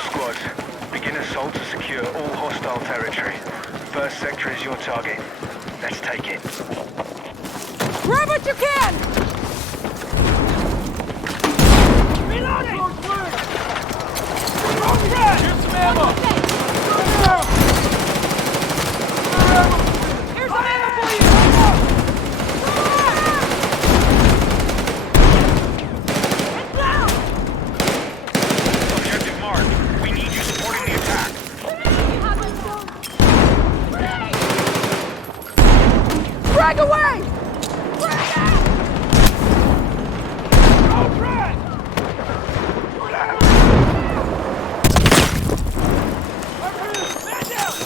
squads. Begin assault to secure all hostile territory. First sector is your target. Let's take it. Grab what you can! Reloading! Here's some ammo! Here's some ammo for you! Head down! Objective marked. We need you supporting the attack. Frag away! Frag out! Go frag!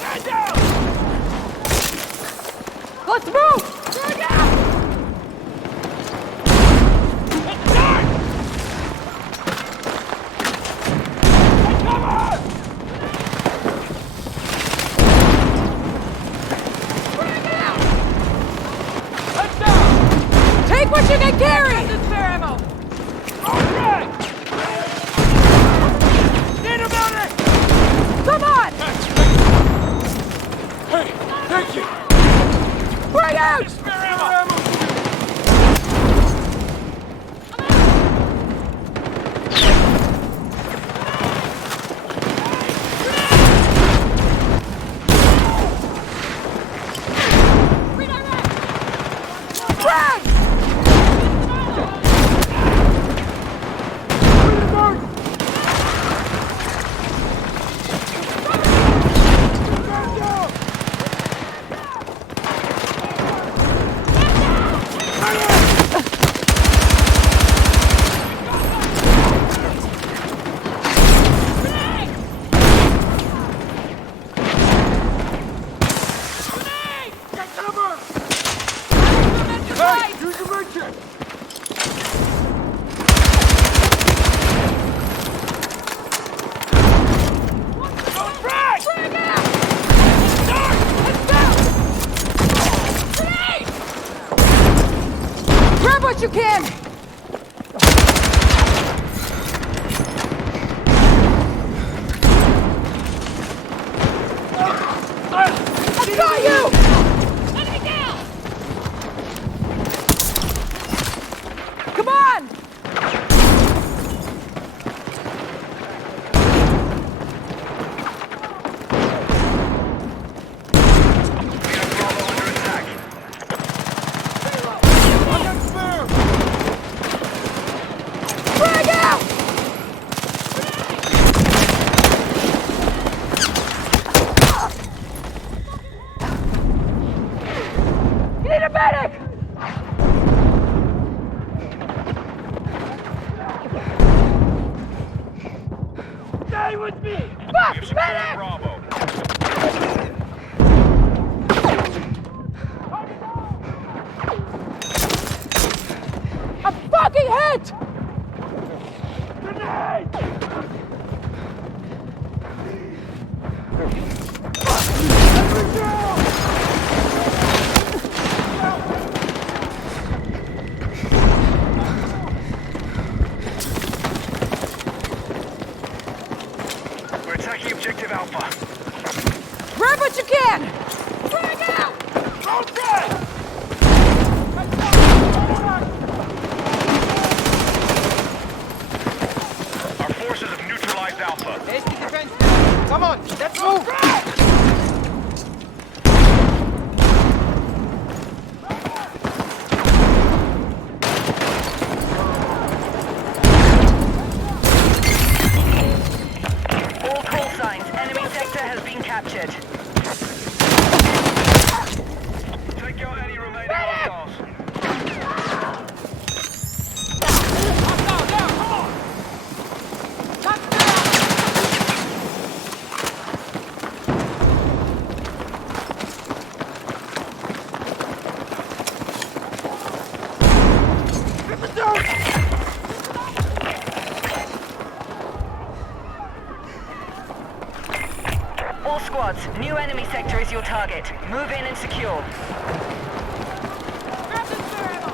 Man down! Let's move! Frag out! It's dark! Take cover! Frag out! Heads down! Take what you can carry! This spare ammo! Go frag! Need a medic! Come on! Hey, thank you! Frag out! Spare ammo! Frag! Grab what you can! I got you! Enemy down! Come on! Frag out! You need a medic! Stay with me! Fuck! Medic! Bravo. I'm fucking hit! Grenade! We're attacking objective Alpha. Grab what you can! Frag out! Go frag! Our forces have neutralized Alpha. There's the defense. Come on, let's Go move! frag! All call signs. Enemy sector has been captured. Take out any remaining hostiles. Hostile down, come on! Rip it down! All squads, new enemy sector is your target. Move in and secure. Grab this spare ammo!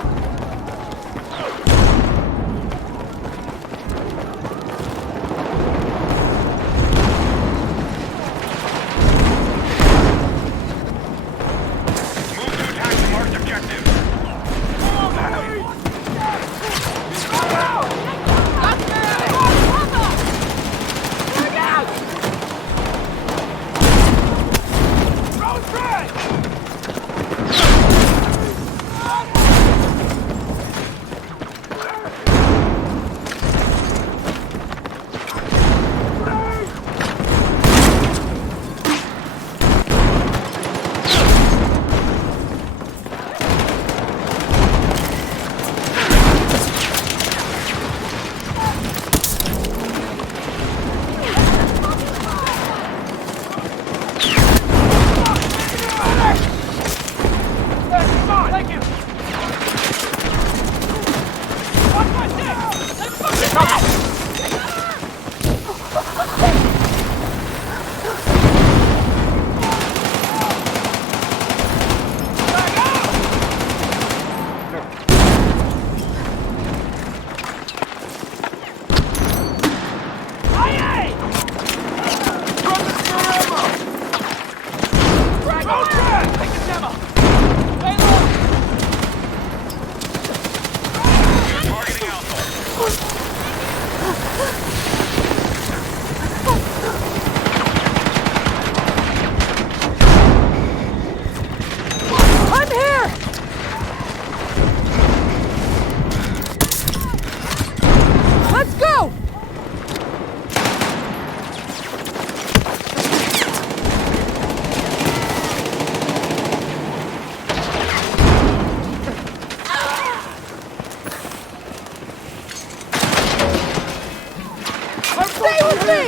Stay with me!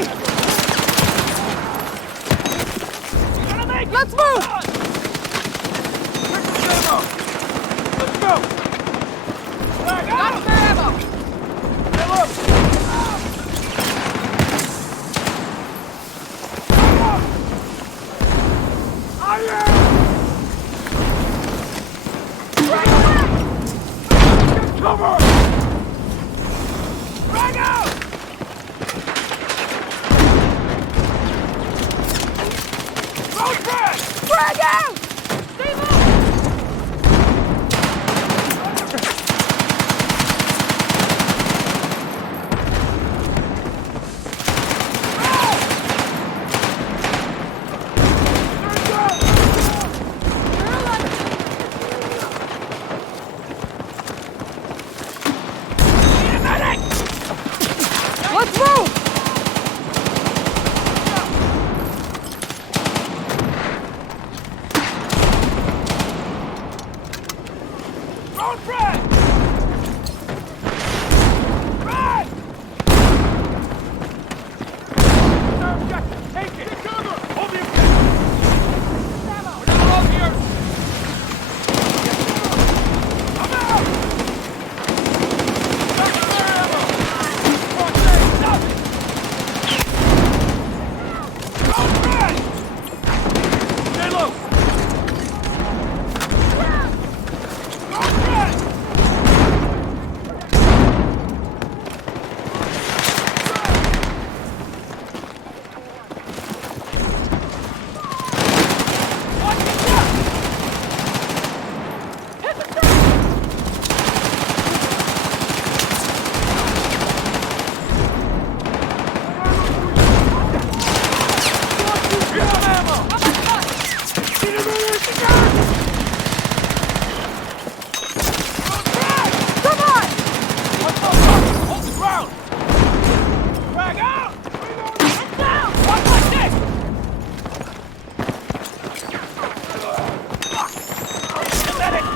Let's move! Let's go! Flag Got out! spare ammo! Hey, look! Fire! Get cover! Flag out! Road frag! Frag out! Stay low! Let's move! Road frag! Frag! Our objective, take it! Get cover! Hold the objective! We're not alone here! I'm out! Stop the fire ammo! Front stage, stop it! Road frag! Stay low! Road frag! Watch your step! Hit the step! Get some ammo! Get him in the gun! Road frag! Come on! Let's go, Sergeant! Hold the ground! Frag out! Get down! Watch my dick! Fuck! Medic!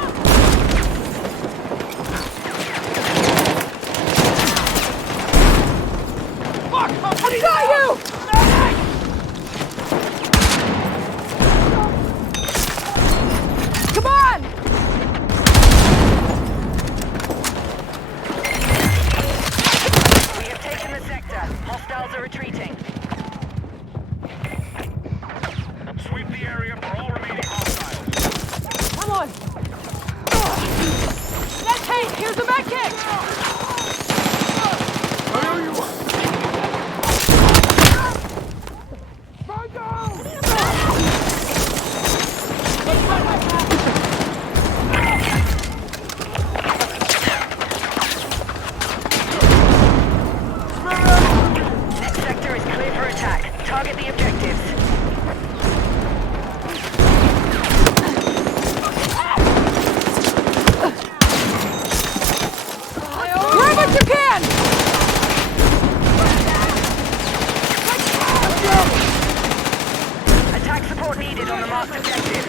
Fuck! What I got you! Medic! Come on! We have taken the sector. Hostiles are retreating. Sweep the area for all remaining hostiles. Come on! That's Hank! Here's the med kit! Next sector is clear for attack. Target the objectives. Grab what you can! Attack support needed on the marked objective.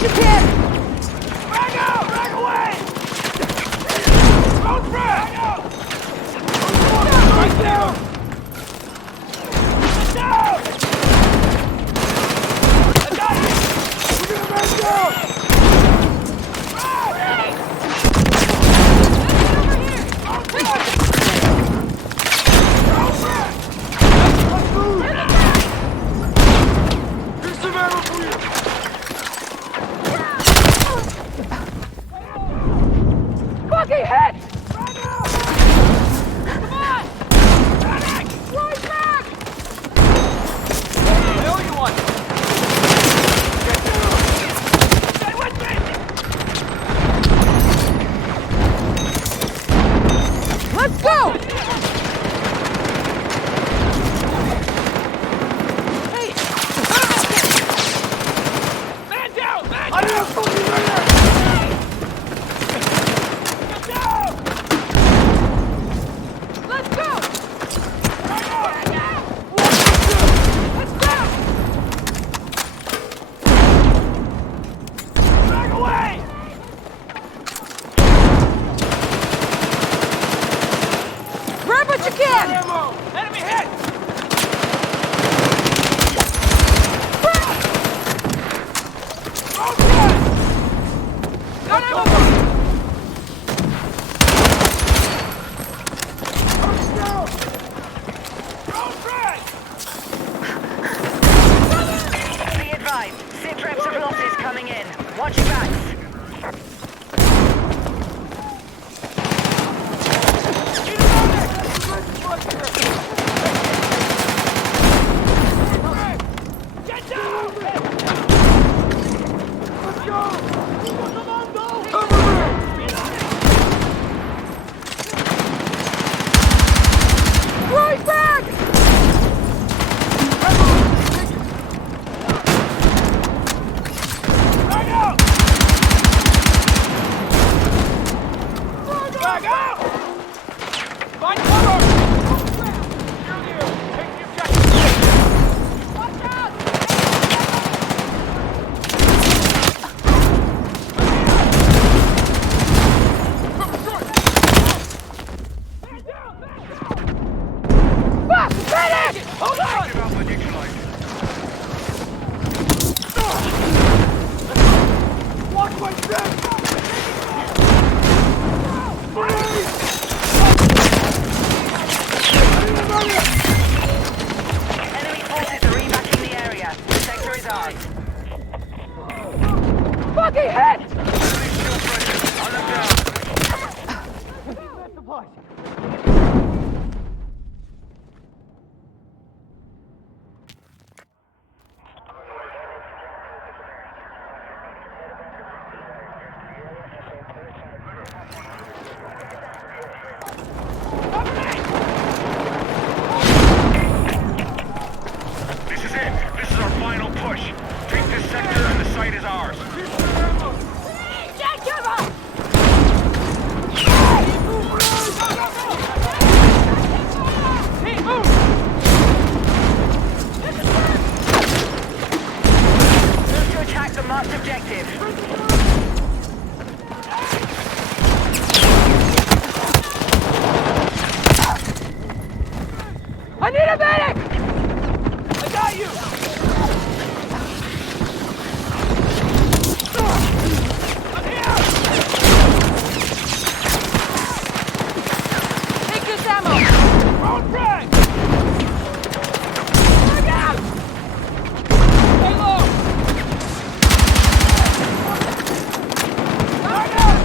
what you can! Frag out! Frag away! Road frag! Right there! Get down! I got you! We're gonna run down! Fucking hit! Let's go! Hey! Man down! Man down! Get down! Let's go! Frag out! Let's go! Frag away! Grab what you can! Ammo! Enemy hit! Road frag! Got ammo! Road frag! Be advised, sit reps of losses coming in. Watch your backs. Get down! Let's go! Commando! Cover me! Right back! Frag out! Frag out! Find cover! Near you! Take the objective! Watch out! Fuck! Medic! Hold on! Alpha neutralized. Watch my step! Enemy forces are rebacking the area. The sector is ours. Fucking hit! Enemy still present. Hunt them down. This is it. This is our final push. Take this sector and the site is ours. Get cover! Hey, move! Move to attack the marked objective. I need a medic! I got you! I'm here! Take this ammo! Road frag! Look out! Stay low! Frag out!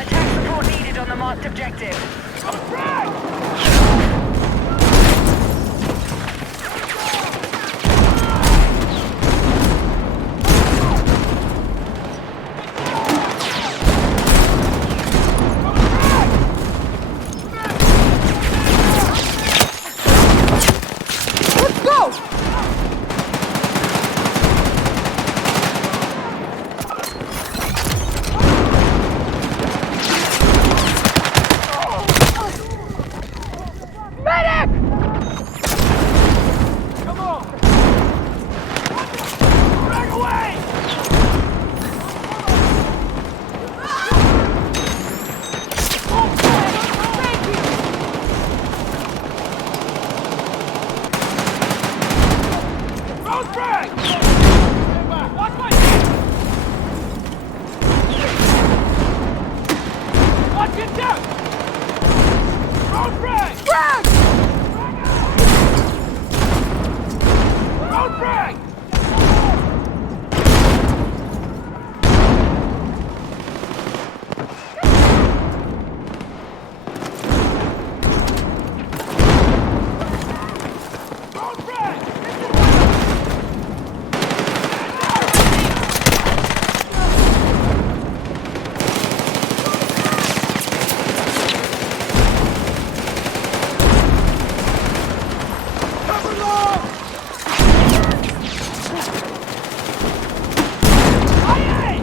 Attack support needed on the marked objective. Let's go! Medic! Come on! Drag away! Thank you! Road drag! Stand back! Watch my head! Watch it down! Road drag! Frag! Road drag! Road drag! Cover long! Aye, aye!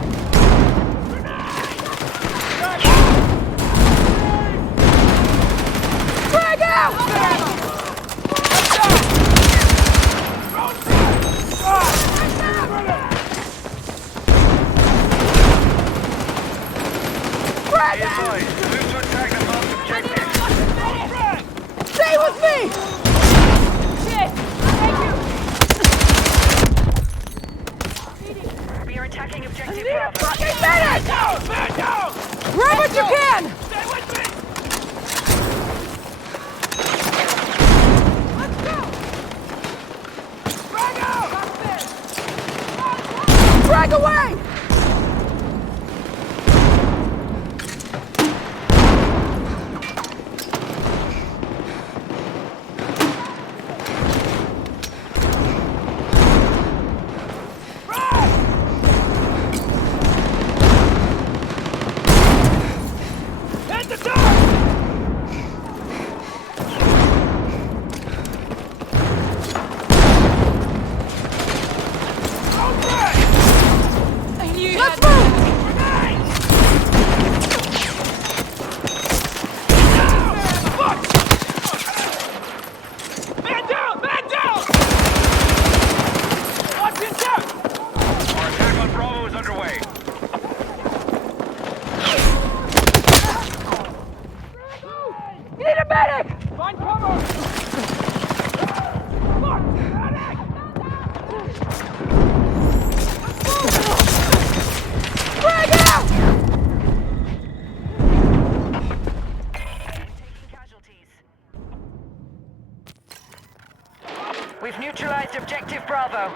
Frag out! Frag Be out! advised, move to attack the marked objective. Stay with me! Shit! Thank you! We are attacking objective Need a Bravo. fucking medic! Man down! Grab what you can! Stay with me! Let's go! Drag out! Frag away! Hit the door! Road drag! Let's move! Grenade! Man down! Man down! Watch it down! Our attack on Bravo is underway. You need a medic! Find cover! Fuck! Medic! Frag out! Taking casualties. We've neutralized objective Bravo.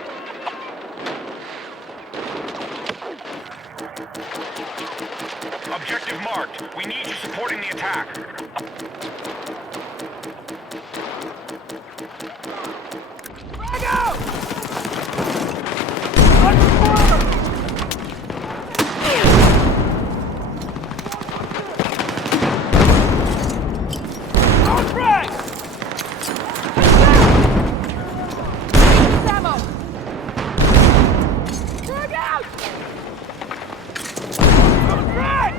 Objective marked. We need you supporting the attack. Frag out! Under fire! Road drag! Ammo! Frag out! Road drag!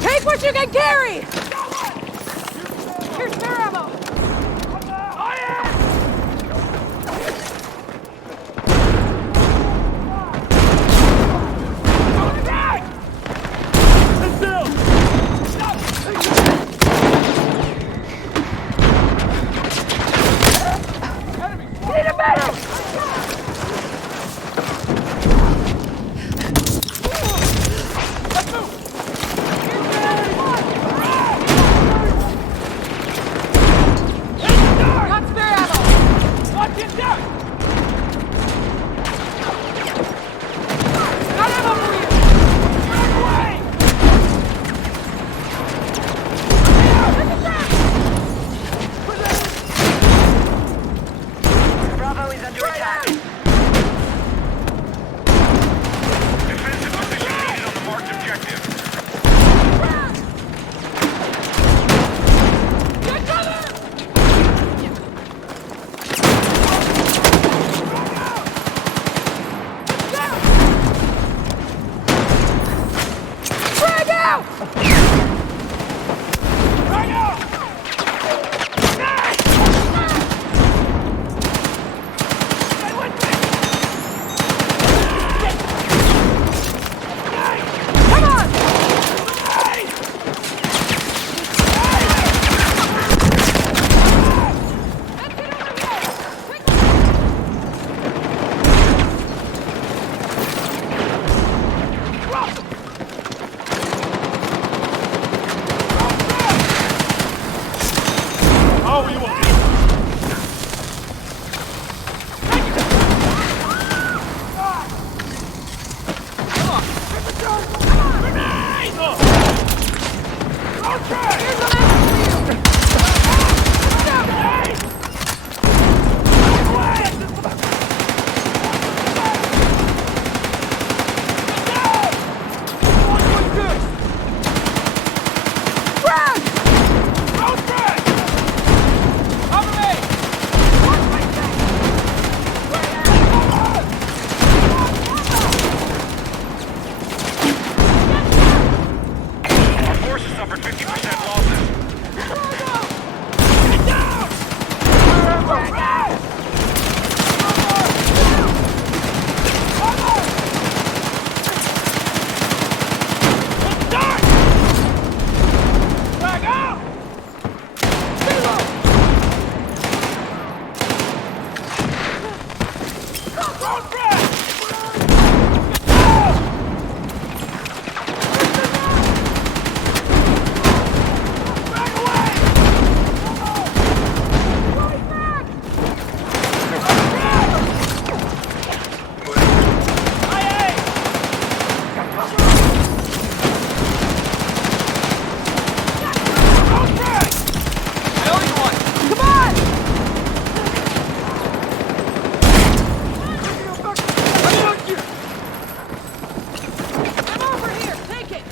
Take what you can carry! Here's spare ammo! Need a medic! Got spare ammo! Watch it down! Got ammo for you! Back away! Bravo is under attack. Defensive position needed on the marked objective. Get cover! Frag out! Right out! Stay with me! Come on! Hey! Let's get over here! Quick! Oh, you want Here's some ammo for you! Frag! Our forces suffered 50% losses. Come on! I'm over here! Take it!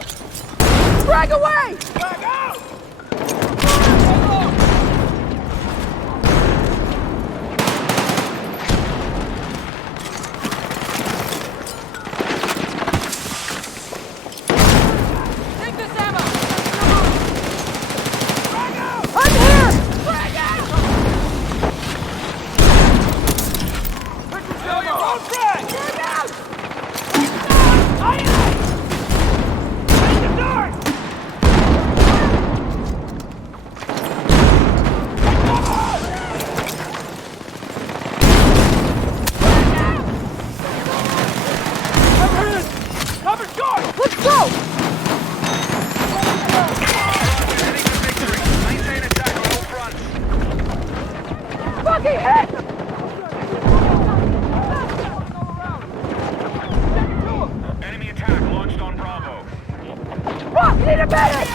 Frag away! Take this ammo! I'm here! Frag out! Frag out! Let's go! Heading to victory. Maintain attack on all fronts. Fucking hit! Enemy attack launched on Bravo. Fuck! Need a medic!